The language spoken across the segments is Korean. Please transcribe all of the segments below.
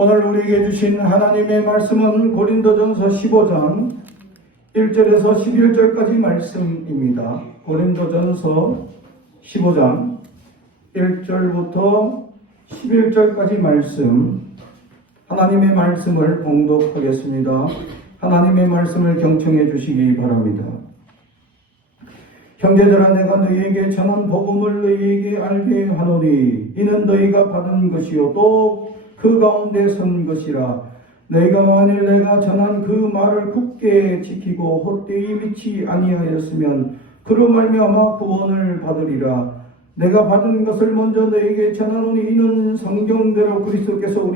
오늘 우리에게 주신 하나님의 말씀은 고린도전서 15장 1절에서 11절까지 말씀입니다. 고린도전서 15장 1절부터 11절까지 말씀, 하나님의 말씀을 봉독하겠습니다. 하나님의 말씀을 경청해 주시기 바랍니다. 형제들아, 내가 너희에게 전한 복음을 너희에게 알게 하노니 이는 너희가 받은 것이요 또 그 가운데 선 것이라. 너희가 만일 내가 전한 그 말을 굳게 지키고 헛되이 믿지 아니하였으면 그로 말미암아 구원을 받으리라. 내가 받은 것을 먼저 너희에게 전하노니 이는 성경대로 그리스도께서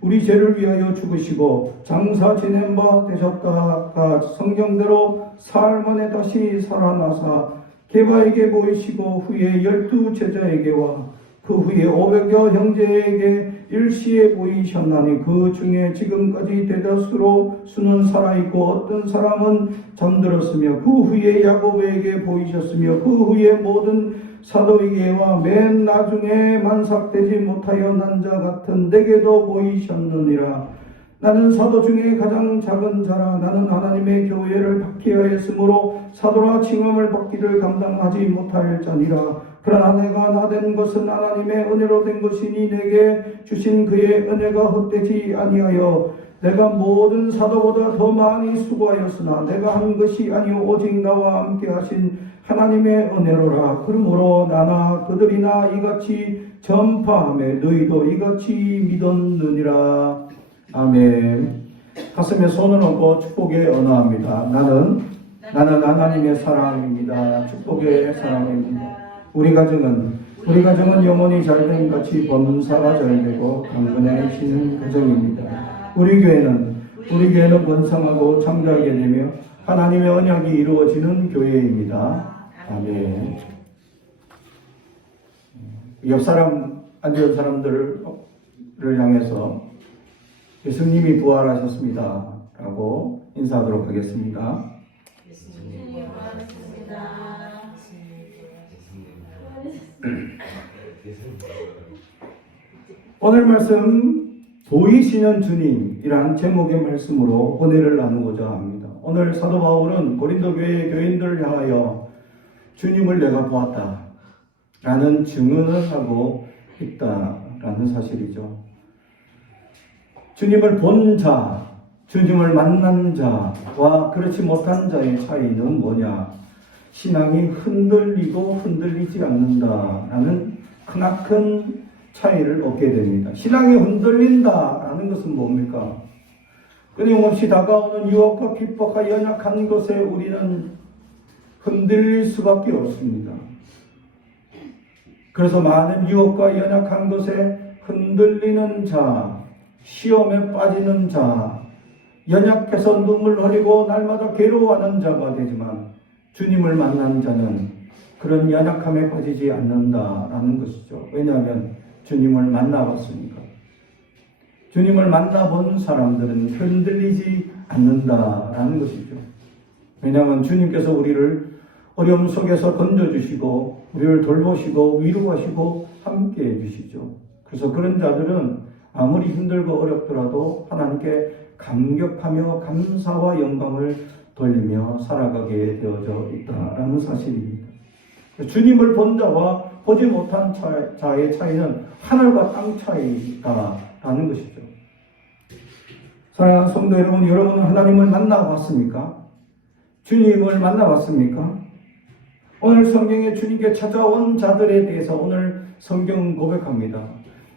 우리 죄를 위하여 죽으시고 장사 지낸 바 되셨다가 성경대로 사흘 만에 다시 살아나사 게바에게 보이시고 후에 12 제자에게와 그 후에 500여 형제에게 일시에 보이셨나니 그 중에 지금까지 대다수로 수는 살아있고 어떤 사람은 잠들었으며 그 후에 야고보에게 보이셨으며 그 후에 모든 사도에게와 맨 나중에 만삭되지 못하여 난 자 같은 내게도 보이셨느니라. 나는 사도 중에 가장 작은 자라. 나는 하나님의 교회를 박해하였으므로 사도라 칭함을 받기를 감당하지 못할 자니라. 그러나 내가 나된 것은 하나님의 은혜로 된 것이니 내게 주신 그의 은혜가 헛되지 아니하여 내가 모든 사도보다 더 많이 수고하였으나 내가 한 것이 아니오 오직 나와 함께 하신 하나님의 은혜로라. 그러므로 나나 그들이나 이같이 전파하며 너희도 이같이 믿었느니라. 아멘. 가슴에 손을 얹고 축복의 언어합니다. 나는 하나님의 사랑입니다. 축복의 사랑입니다. 우리 가정은 영혼이 잘된 같이 범사가 잘되고 강건해지는 가정입니다. 우리 교회는 번성하고 창대하게 되며 하나님의 언약이 이루어지는 교회입니다. 아멘. 옆 사람, 앉은 사람들을 향해서 예수님이 부활하셨습니다 라고 인사하도록 하겠습니다. 예수님이 부활하셨습니다. 오늘 말씀 보이시는 주님이라는 제목의 말씀으로 은혜를 나누고자 합니다. 오늘 사도 바울은 고린도 교회 교인들을 향하여 주님을 내가 보았다 라는 증언을 하고 있다라는 사실이죠. 주님을 본 자, 주님을 만난 자와 그렇지 못한 자의 차이는 뭐냐? 신앙이 흔들리고 흔들리지 않는다라는 크나큰 차이를 얻게 됩니다. 신앙이 흔들린다라는 것은 뭡니까? 끊임없이 다가오는 유혹과 핍박과 연약한 것에 우리는 흔들릴 수밖에 없습니다. 그래서 많은 유혹과 연약한 것에 흔들리는 자, 시험에 빠지는 자, 연약해서 눈물 흘리고 날마다 괴로워하는 자가 되지만 주님을 만난 자는 그런 연약함에 빠지지 않는다라는 것이죠. 왜냐하면 주님을 만나봤으니까. 주님을 만나본 사람들은 흔들리지 않는다라는 것이죠. 왜냐하면 주님께서 우리를 어려움 속에서 건져주시고 우리를 돌보시고 위로하시고 함께 해주시죠. 그래서 그런 자들은 아무리 힘들고 어렵더라도 하나님께 감격하며 감사와 영광을 돌리며 살아가게 되어져 있다라는 사실입니다. 주님을 본 자와 보지 못한 자의 차이는 하늘과 땅 차이다라는 것이죠. 사랑하는 성도 여러분, 여러분은 하나님을 만나봤습니까? 주님을 만나봤습니까? 오늘 성경에 주님께 찾아온 자들에 대해서 오늘 성경은 고백합니다.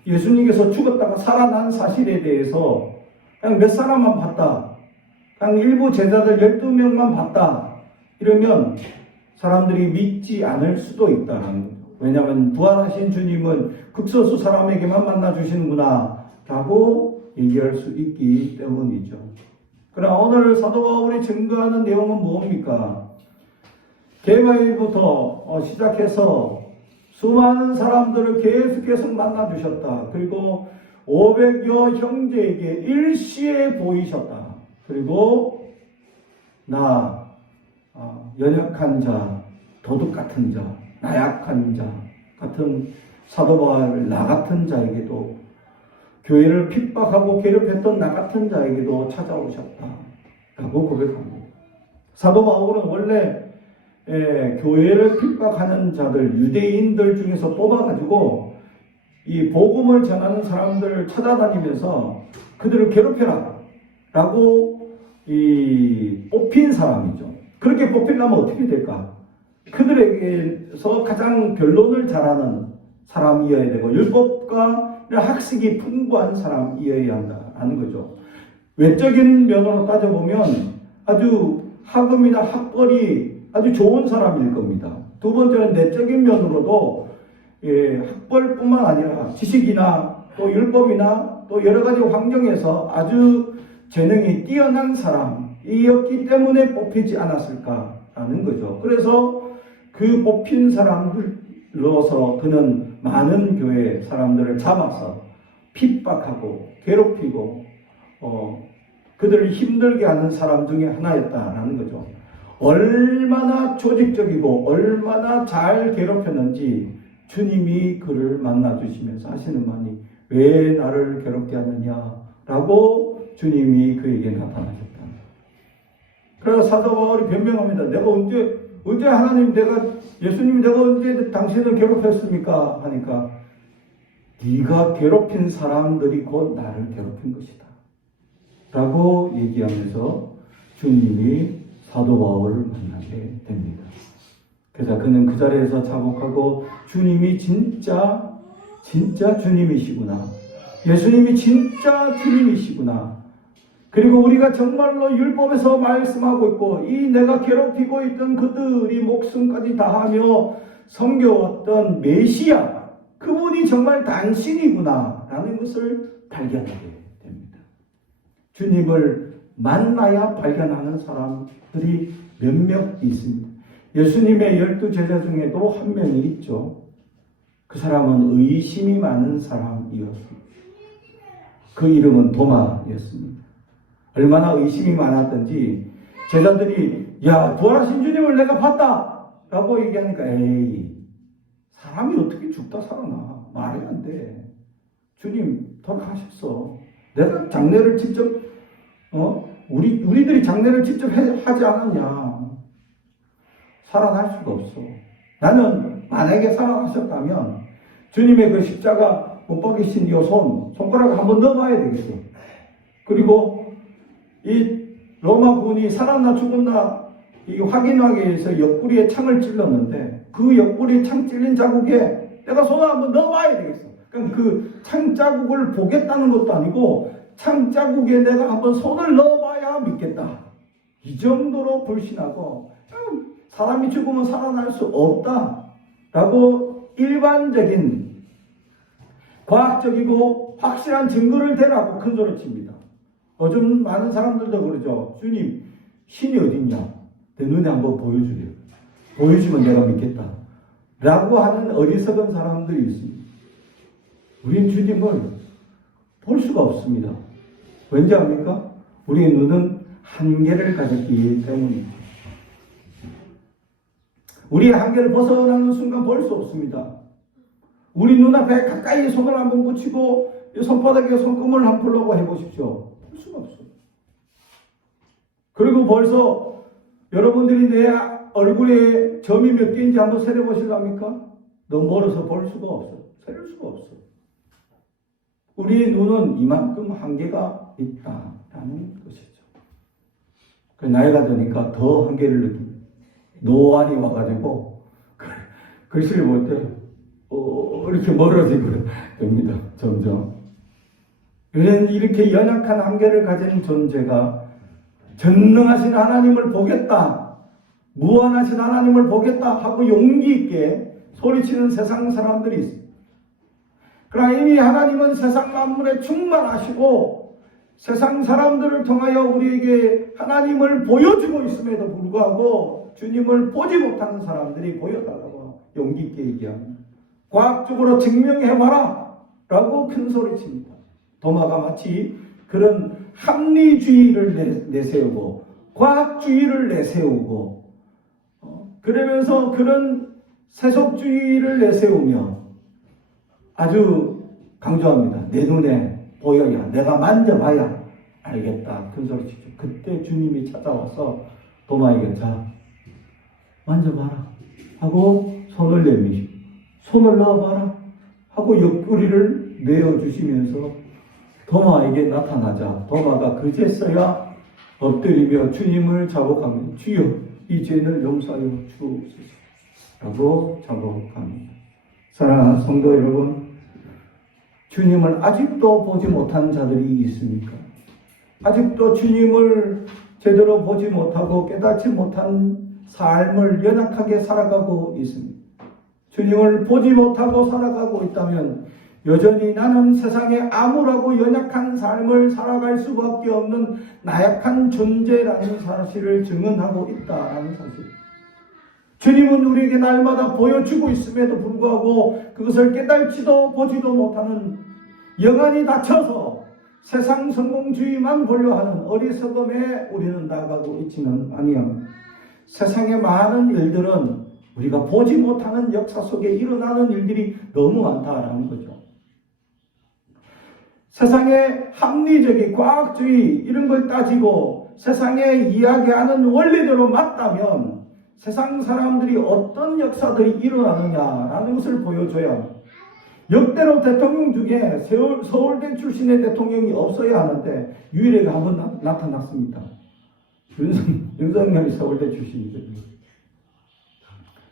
예수님께서 죽었다가 살아난 사실에 대해서 그냥 몇 사람만 봤다, 그냥 일부 제자들 12명만 봤다 이러면 사람들이 믿지 않을 수도 있다는 거죠. 왜냐하면 부활하신 주님은 극소수 사람에게만 만나주시는구나 라고 얘기할 수 있기 때문이죠. 그러나 오늘 사도 바울이 증거하는 내용은 뭡니까? 개바일부터 시작해서 수많은 사람들을 계속 만나주셨다. 그리고 500여 형제에게 일시에 보이셨다. 그리고 연약한 자, 도둑 같은 자, 나약한 자 같은 사도 바울 나 같은 자에게도 교회를 핍박하고 괴롭혔던 나 같은 자에게도 찾아오셨다라고 고백합니다. 사도 바울은 원래 교회를 핍박하는 자들, 유대인들 중에서 뽑아가지고 이 복음을 전하는 사람들을 찾아다니면서 그들을 괴롭혀라 라고 뽑힌 사람이죠. 그렇게 뽑히려면 어떻게 될까? 그들에게서 가장 변론을 잘하는 사람이어야 되고 율법과 학식이 풍부한 사람이어야 한다는 거죠. 외적인 면으로 따져보면 아주 학음이나 학벌이 아주 좋은 사람일 겁니다. 두 번째는 내적인 면으로도 학벌뿐만 아니라 지식이나 또 율법이나 또 여러 가지 환경에서 아주 재능이 뛰어난 사람이었기 때문에 뽑히지 않았을까라는 거죠. 그래서 그 뽑힌 사람들로서 그는 많은 교회 사람들을 잡아서 핍박하고 괴롭히고 그들을 힘들게 하는 사람 중에 하나였다라는 거죠. 얼마나 조직적이고 얼마나 잘 괴롭혔는지 주님이 그를 만나주시면서 하시는 말이 왜 나를 괴롭게 하느냐라고 주님이 그에게 나타나셨다. 그래서 사도 바울이 변명합니다. 내가 언제 하나님 예수님이 내가 언제 당신을 괴롭혔습니까? 하니까 네가 괴롭힌 사람들이 곧 나를 괴롭힌 것이다 라고 얘기하면서 주님이 사도 바울을 만나게 됩니다. 그래서 그는 그 자리에서 자복하고 주님이 진짜 주님이시구나. 예수님이 진짜 주님이시구나. 그리고 우리가 정말로 율법에서 말씀하고 있고 이 내가 괴롭히고 있던 그들이 목숨까지 다하며 섬겨왔던 메시아 그분이 정말 당신이구나 라는 것을 발견하게 됩니다. 주님을 만나야 발견하는 사람들이 몇몇 있습니다. 예수님의 12 제자 중에도 한 명이 있죠. 그 사람은 의심이 많은 사람이었습니다. 그 이름은 도마였습니다. 얼마나 의심이 많았던지 제자들이 야 부활하신 주님을 내가 봤다 라고 얘기하니까 에이 사람이 어떻게 죽다 살아나 말이 안 돼. 주님 돌아가셨어. 내가 장례를 직접 우리들이 장례를 직접 하지 않았냐. 살아날 수가 없어. 나는 만약에 살아나셨다면 주님의 그 십자가 못 박이신 이 손가락을 한번 넣어봐야 되겠어. 그리고 이 로마 군이 살았나 죽었나 확인하기 위해서 옆구리에 창을 찔렀는데 그 옆구리에 창 찔린 자국에 내가 손을 한번 넣어봐야 되겠어. 그러니까 그 창 자국을 보겠다는 것도 아니고 창 자국에 내가 한번 손을 넣어봐야 믿겠다. 이 정도로 불신하고 사람이 죽으면 살아날 수 없다라고 일반적인 과학적이고 확실한 증거를 대라고 큰 소리 칩니다. 요즘 많은 사람들도 그러죠. 주님 신이 어딨냐? 내 눈에 한번 보여주려. 보여주면 내가 믿겠다. 라고 하는 어리석은 사람들이 있습니다. 우린 주님을 볼 수가 없습니다. 왠지 압니까? 우리의 눈은 한계를 가졌기 때문입니다. 우리의 한계를 벗어나는 순간 볼 수 없습니다. 우리 눈앞에 가까이 손을 한번 붙이고 손바닥에 손금을 한번 풀려고 해보십시오. 볼 수가 없어요. 그리고 벌써 여러분들이 내 얼굴에 점이 몇 개인지 한번 세려보실랍니까? 너무 멀어서 볼 수가 없어요. 세릴 수가 없어요. 우리의 눈은 이만큼 한계가 있다라는 것이죠. 나이가 드니까 더 한계를 느낍니다. 노안이 와가지고 글씨를 볼 때 이렇게 멀어지고 됩니다. 점점. 이렇게 연약한 한계를 가진 존재가 전능하신 하나님을 보겠다, 무한하신 하나님을 보겠다 하고 용기 있게 소리치는 세상 사람들이 있습니다. 그러나 이미 하나님은 세상 만물에 충만하시고 세상 사람들을 통하여 우리에게 하나님을 보여주고 있음에도 불구하고 주님을 보지 못하는 사람들이 보여달라고 용기 있게 얘기합니다. 과학적으로 증명해봐라 라고 큰 소리칩니다. 도마가 마치 그런 합리주의를 내세우고 과학주의를 내세우고 그러면서 그런 세속주의를 내세우며 아주 강조합니다. 내 눈에 보여야, 내가 만져봐야 알겠다. 그 소리치죠. 그때 주님이 찾아와서 도마에게 자, 만져봐라 하고 손을 내미시고, 손을 넣어봐라 하고 옆구리를 내어주시면서 도마에게 나타나자 도마가 그제서야 엎드리며 주님을 자복하며 주여 이 죄를 용서하여 주옵소서 라고 자복합니다. 사랑하는 성도 여러분, 주님을 아직도 보지 못한 자들이 있습니까? 아직도 주님을 제대로 보지 못하고 깨닫지 못한 삶을 연약하게 살아가고 있습니다. 주님을 보지 못하고 살아가고 있다면 여전히 나는 세상에 암울하고 연약한 삶을 살아갈 수밖에 없는 나약한 존재라는 사실을 증언하고 있다는 사실. 주님은 우리에게 날마다 보여주고 있음에도 불구하고 그것을 깨달지도 보지도 못하는, 영안이 닫혀서 세상 성공주의만 보려 하는 어리석음에 우리는 나아가고 있지는 아니합니다. 세상의 많은 일들은 우리가 보지 못하는 역사 속에 일어나는 일들이 너무 많다라는 거죠. 세상의 합리적인 과학주의 이런 걸 따지고 세상에 이야기하는 원리대로 맞다면 세상 사람들이 어떤 역사들이 일어나느냐라는 것을 보여줘야 합니다. 역대로 대통령 중에 서울대 출신의 대통령이 없어야 하는데 유일하게 한 번 나타났습니다. 윤석열이 서울대 출신이거든요.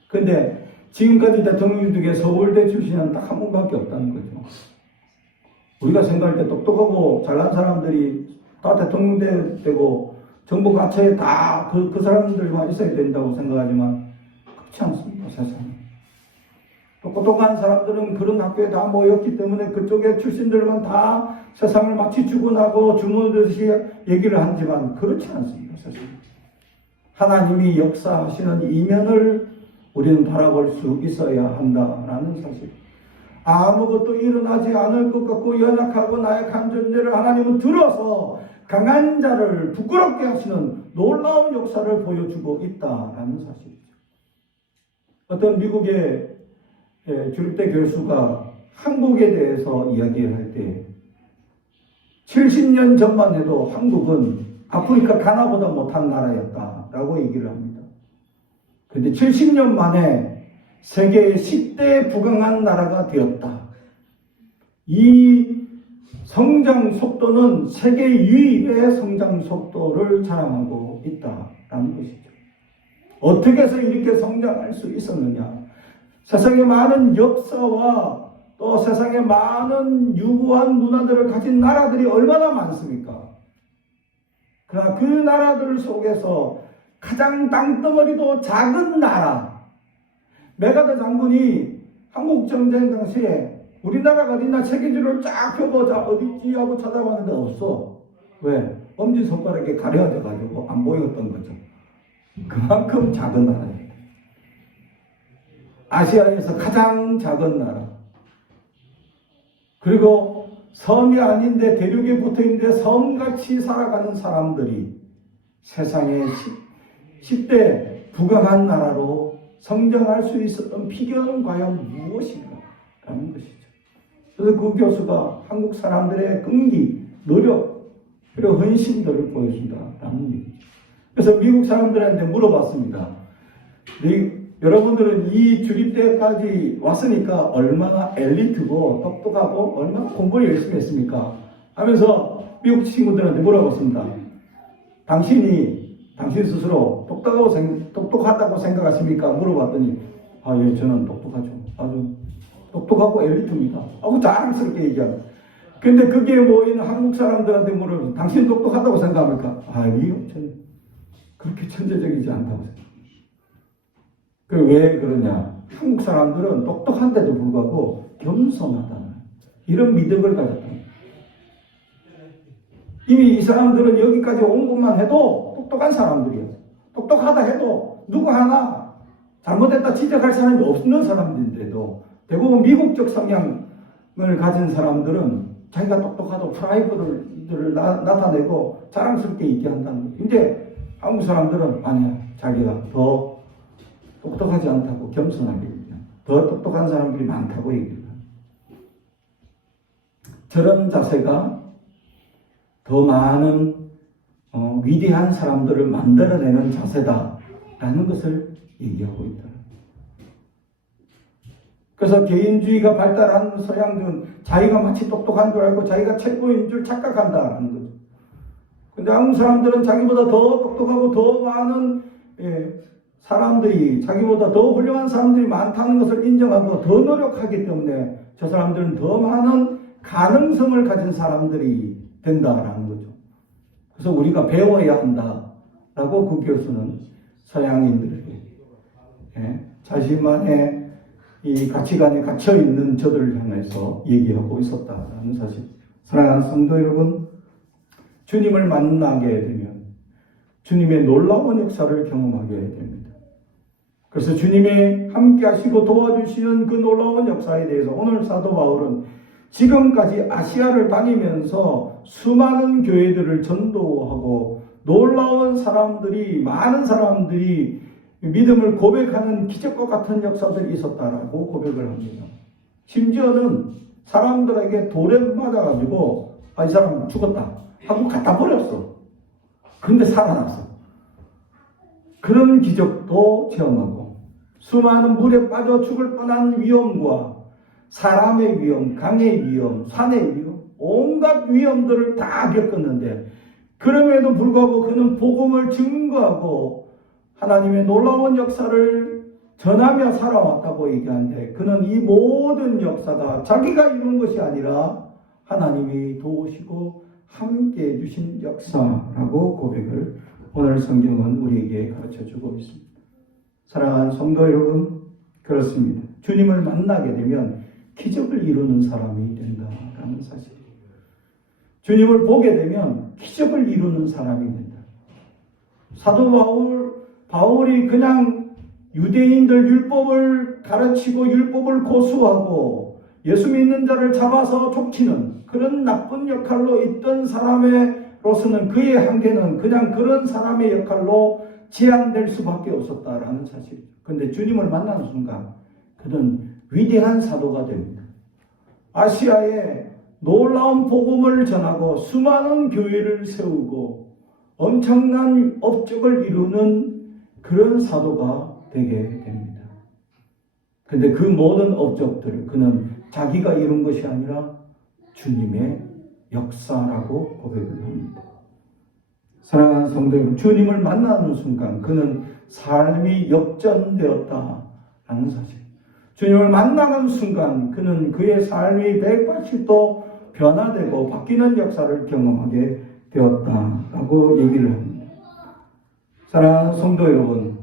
근데 지금까지 대통령 중에 서울대 출신은 딱 한 분밖에 없다는 거죠. 우리가 생각할 때 똑똑하고 잘난 사람들이 다 대통령 되고 정부 가처에 다 그 사람들만 있어야 된다고 생각하지만 그렇지 않습니다. 세상에. 똑똑한 사람들은 그런 학교에 다 모였기 때문에 그쪽의 출신들만 다 세상을 마치 주군하고 주무듯이 얘기를 하지만 그렇지 않습니다. 세상에. 하나님이 역사하시는 이면을 우리는 바라볼 수 있어야 한다라는 사실. 아무것도 일어나지 않을 것 같고 연약하고 나약한 존재를 하나님은 들어서 강한 자를 부끄럽게 하시는 놀라운 역사를 보여주고 있다라는 사실이죠. 어떤 미국의 주립대 교수가 한국에 대해서 이야기를 할 때 70년 전만 해도 한국은 아프리카 가나보다 못한 나라였다라고 얘기를 합니다. 그런데 70년 만에 세계의 10대에 부강한 나라가 되었다. 이 성장 속도는 세계 유일의 성장 속도를 자랑하고 있다라는 것이죠. 어떻게 해서 이렇게 성장할 수 있었느냐? 세상의 많은 역사와 또 세상의 많은 유구한 문화들을 가진 나라들이 얼마나 많습니까? 그러나 그 나라들 속에서 가장 땅덩어리도 작은 나라, 메가더 장군이 한국전쟁 당시에 우리나라가 어딨나 책임지를 쫙 펴보자 어딨지 하고 찾아봤는데 없어. 왜? 엄지손가락에 가려져 가지고 안 보였던 거죠. 그만큼 작은 나라예요. 아시아에서 가장 작은 나라. 그리고 섬이 아닌데 대륙에 붙어있는데 섬같이 살아가는 사람들이 세상에 10대 부강한 나라로 성장할 수 있었던 비결은 과연 무엇인가? 라는 것이죠. 그래서 그 교수가 한국 사람들의 끈기, 노력, 그리고 헌신들을 보여준다라는 얘기죠. 그래서 미국 사람들한테 물어봤습니다. 여러분들은 이 주립대까지 왔으니까 얼마나 엘리트고 똑똑하고 얼마나 공부를 열심히 했습니까? 하면서 미국 친구들한테 물어봤습니다. 당신 스스로 똑똑하다고 생각하십니까? 물어봤더니 예, 저는 똑똑하죠. 아주 똑똑하고 엘리트입니다. 아주 자랑스럽게 얘기합니다. 근데 거기에 모인 한국 사람들한테 물어보면 당신 똑똑하다고 생각합니까? 아니요, 저는 그렇게 천재적이지 않다고 생각합니다. 왜 그러냐? 한국 사람들은 똑똑한데도 불구하고 겸손하다는 이런 믿음을 가졌다. 이미 이 사람들은 여기까지 온 것만 해도 똑똑한 사람들이에요. 똑똑하다 해도 누구 하나 잘못했다 지적할 사람이 없는 사람들인데도 대부분 미국적 성향을 가진 사람들은 자기가 똑똑하다고 프라이드를 나타내고 자랑스럽게 얘기한다는 거예요. 근데 한국 사람들은 아니야. 자기가 더 똑똑하지 않다고 겸손하게 얘기해요. 더 똑똑한 사람들이 많다고 얘기해요. 저런 자세가 더 많은 위대한 사람들을 만들어내는 자세다라는 것을 얘기하고 있다. 그래서 개인주의가 발달한 서양은 자기가 마치 똑똑한 줄 알고 자기가 최고인 줄 착각한다라는 거죠. 근데 한국 사람들은 자기보다 더 똑똑하고 더 많은 사람들이, 자기보다 더 훌륭한 사람들이 많다는 것을 인정하고 더 노력하기 때문에 저 사람들은 더 많은 가능성을 가진 사람들이 된다라는 거죠. 그래서 우리가 배워야 한다라고 그 교수는 서양인들에게 자신만의 이 가치관에 갇혀 있는 저들을 향해서 얘기하고 있었다라는 사실. 사랑하는 성도 여러분, 주님을 만나게 되면 주님의 놀라운 역사를 경험하게 됩니다. 그래서 주님의 함께 하시고 도와주시는 그 놀라운 역사에 대해서 오늘 사도 바울은 지금까지 아시아를 다니면서 수많은 교회들을 전도하고 놀라운 사람들이, 많은 사람들이 믿음을 고백하는 기적과 같은 역사들이 있었다라고 고백을 합니다. 심지어는 사람들에게 돌에 맞아가지고 이 사람 죽었다 하고 갖다 버렸어. 그런데 살아났어. 그런 기적도 체험하고 수많은 물에 빠져 죽을 뻔한 위험과 사람의 위험, 강의 위험, 산의 위험, 온갖 위험들을 다 겪었는데 그럼에도 불구하고 그는 복음을 증거하고 하나님의 놀라운 역사를 전하며 살아왔다고 얘기하는데 그는 이 모든 역사가 자기가 이룬 것이 아니라 하나님이 도우시고 함께 해주신 역사라고 고백을 오늘 성경은 우리에게 가르쳐주고 있습니다. 사랑하는 성도 여러분, 그렇습니다. 주님을 만나게 되면 기적을 이루는 사람이 된다라는 사실이에요. 주님을 보게 되면 기적을 이루는 사람이 된다. 사도 바울이 그냥 유대인들 율법을 가르치고 율법을 고수하고 예수 믿는 자를 잡아서 족치는 그런 나쁜 역할로 있던 사람으로서는 그의 한계는 그냥 그런 사람의 역할로 제한될 수밖에 없었다라는 사실이죠. 그런데 주님을 만나는 순간 그는 위대한 사도가 됩니다. 아시아에 놀라운 복음을 전하고 수많은 교회를 세우고 엄청난 업적을 이루는 그런 사도가 되게 됩니다. 그런데 그 모든 업적들을 그는 자기가 이룬 것이 아니라 주님의 역사라고 고백을 합니다. 사랑하는 성도 여러분, 주님을 만나는 순간 그는 삶이 역전되었다라는 사실. 주님을 만나는 순간 그는 그의 삶이 180도 변화되고 바뀌는 역사를 경험하게 되었다라고 얘기를 합니다. 사랑하는 성도 여러분,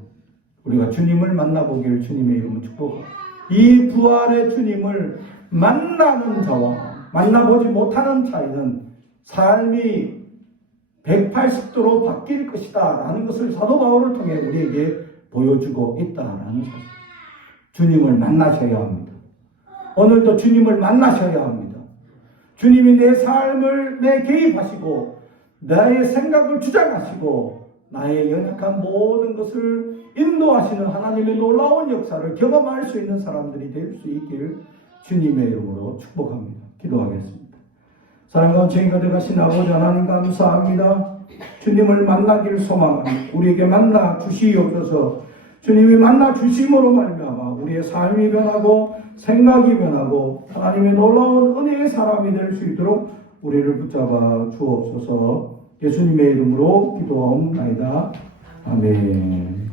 우리가 주님을 만나보길 주님의 이름으로 축복합니다. 이 부활의 주님을 만나는 자와 만나보지 못하는 차이는 삶이 180도로 바뀔 것이다 라는 것을 사도 바울을 통해 우리에게 보여주고 있다라는 사실. 주님을 만나셔야 합니다. 오늘도 주님을 만나셔야 합니다. 주님이 내 삶을 개입하시고 나의 생각을 주장하시고 나의 연약한 모든 것을 인도하시는 하나님의 놀라운 역사를 경험할 수 있는 사람들이 될 수 있길 주님의 이름으로 축복합니다. 기도하겠습니다. 사랑과 죄가 되가신 아버지 하나님 감사합니다. 주님을 만나길 소망합니다. 우리에게 만나 주시옵소서. 주님이 만나 주심으로 말미암아 우리의 삶이 변하고 생각이 변하고 하나님의 놀라운 은혜의 사람이 될 수 있도록 우리를 붙잡아 주옵소서. 예수님의 이름으로 기도하옵나이다. 아멘.